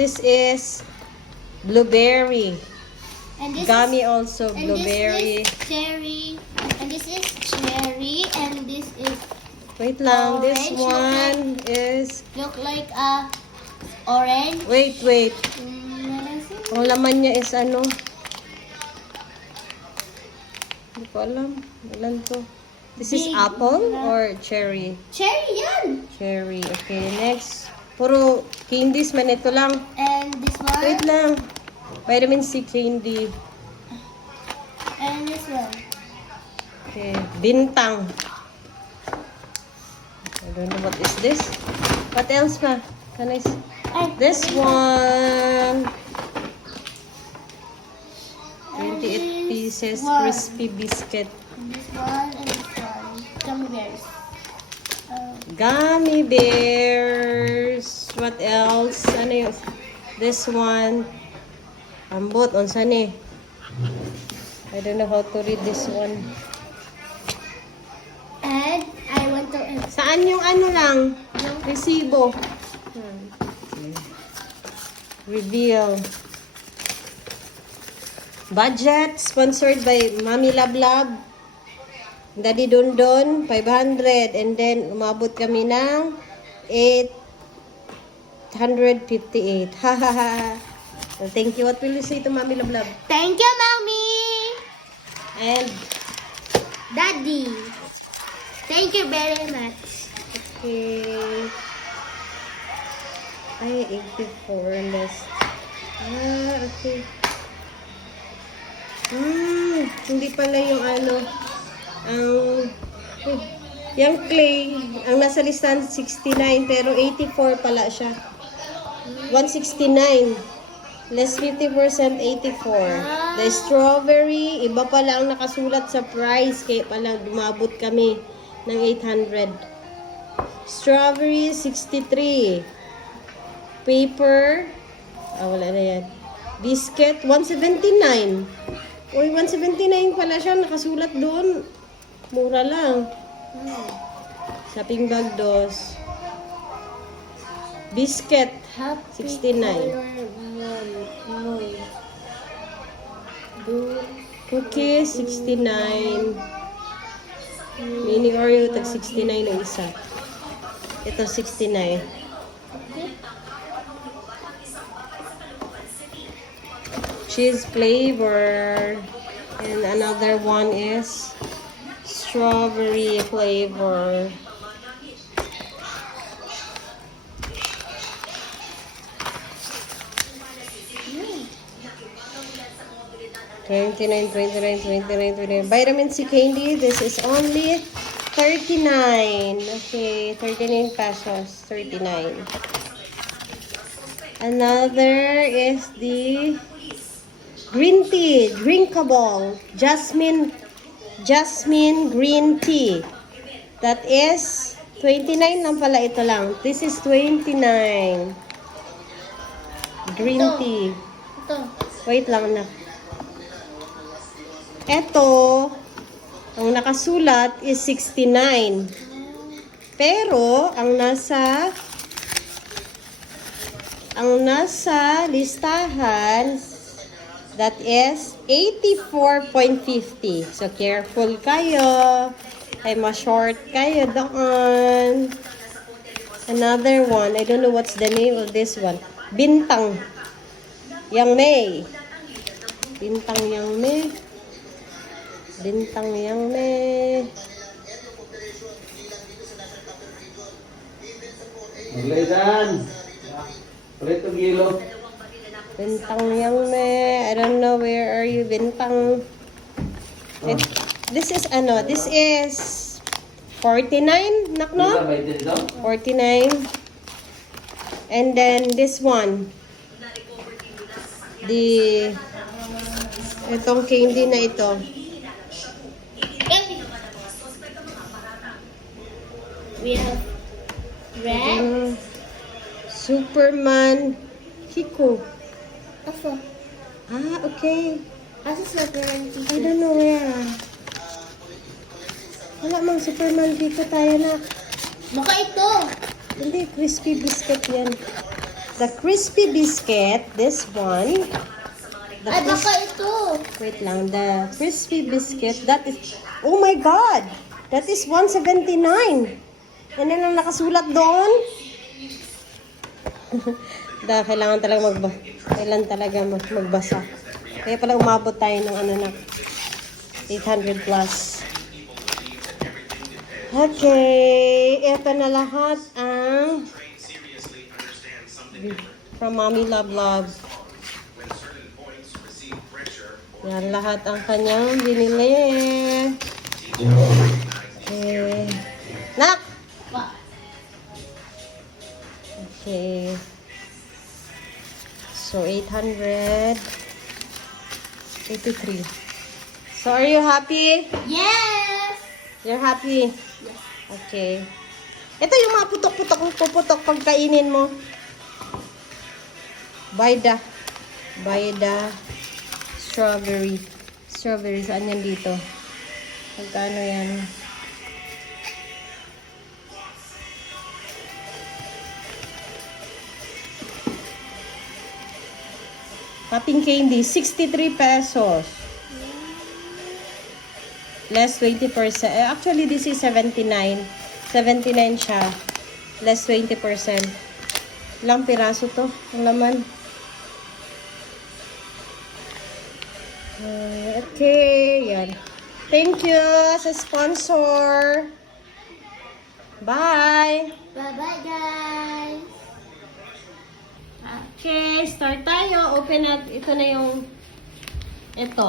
This is blueberry. And this Gummy is, also blueberry. And this is cherry. And this is cherry. And this is Wait lang. orange. This one is... Look like a orange. Wait. What is it? Ang laman niya is ano? Hindi ko alam. Ilan to? This is Big. apple or cherry? Cherry yan. Cherry. Okay, next. Puro candies man ito lang. And this one. Wait lang. Vitamin C candy. And this one. Okay. Bintang. I don't know what is this. What else pa? Can I see? This one. 28 pieces crispy biscuit. And this one and this one. Gummy bears. Gummy bears. What else? Ano yun? This one. Ambot. Unsa ni? I don't know how to read this one. And I want to... Saan yung ano lang? Resibo. Reveal. Budget. Sponsored by Mami Lablab. Daddy Dondon. 500. And then, umabot kami ng 858. Hahaha. Well, thank you. What will you say to Mami Lablab? Thank you, Mommy! And, Daddy! Thank you very much. okay. Ay, 84 less. Ah, okay. Hindi pala yung ano, ang, yung clay, ang nasa listahan 69, pero 84 pala siya. 169. Less 50%, 84. The strawberry, iba pala ang nakasulat sa price, kaya pala dumabot kami ng 800. Strawberry, 63. Paper, wala na yan. Biscuit, 179. Uy, 179 pala siya, nakasulat doon. Mura lang. Shopping bag, dos. Biscuit, Happy 69. Cookies, 69. Mini Oreo, tag 69 ang isa. Ito, 69. Cheese flavor. And another one is strawberry flavor. $29, $29. Vitamin C candy, this is only 39. Okay, 39 pesos. 39. Another is the green tea, drinkable, jasmine green tea. That is 29 lang pala, ito lang. This is 29. Green Ito. tea. Ito. Wait lang na. Ito, ang nakasulat is 69. Pero, ang nasa listahan, that is 84.50. So, careful kayo. Ay, ma-short kayo doon. Another one, I don't know what's the name of this one. Bintang Yang May. Bintang Yang May. Bintang Yang May. Maglidan. Palit ng yelo. Bintang Yang May. I don't know, where are you, Bintang? This is 49, nak no? 49. And then this one. Itong candy na ito. We have red. Superman Hiko. Asa? Okay. Asa sa parang I don't know where. Wala mang Superman Hiko tayo na. Baka ito. Hindi, crispy biscuit yan. The crispy biscuit, this one. Ay, baka ito. Wait lang, the crispy biscuit, that is, oh my God! That is 179. Yan ang nakasulat doon. Kailangan talaga magbasa. Kaya pala umabot tayo ng 800 plus. Okay, ito na lahat ang from Mommy Love Love. Yan lahat ang kanyang binili. Okay. Nak! Okay. So, 883. So, are you happy? Yes! You're happy? Okay. Ito yung mga putok-putok pagkainin mo. Buy the strawberry. Strawberry, saan yan dito? Magkano yan? Popping candy, 63 pesos. Less 20%. Actually, this is 79. 79 siya. Less 20%. Ilang piraso to? Ang laman. Okay. Yan. Thank you sa sponsor. Bye! Bye-bye, guys! Okay, start tayo. Open at ito na yung ito.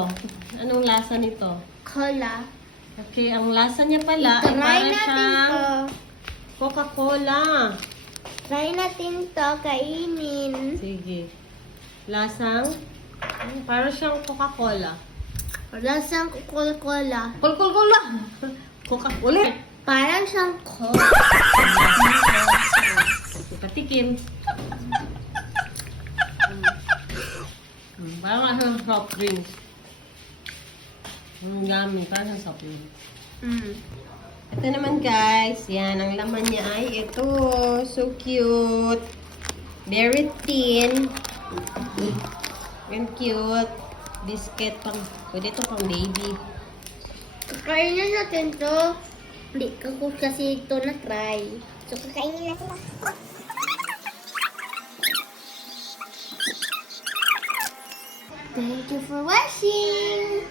Anong lasa nito? Cola. Okay, ang lasa niya pala ay Try para natin siyang to. Coca-Cola. Try natin to kainin. Sige. Lasang para siyang Coca-Cola. Lasang Coca-Cola. Coca-Cola. Coca-Cola. Parang siyang Coke. Patikim. Parang siyang soft drinks. Yummy. Parang siyang soft drinks. Ito naman guys, yan, ang laman niya ay ito. So cute. Very thin. And cute. Biscuit pang, pwede ito pang baby. Kainin natin to. Hindi ko kasi ito na-try. So, kakainin natin to. Thank you for watching.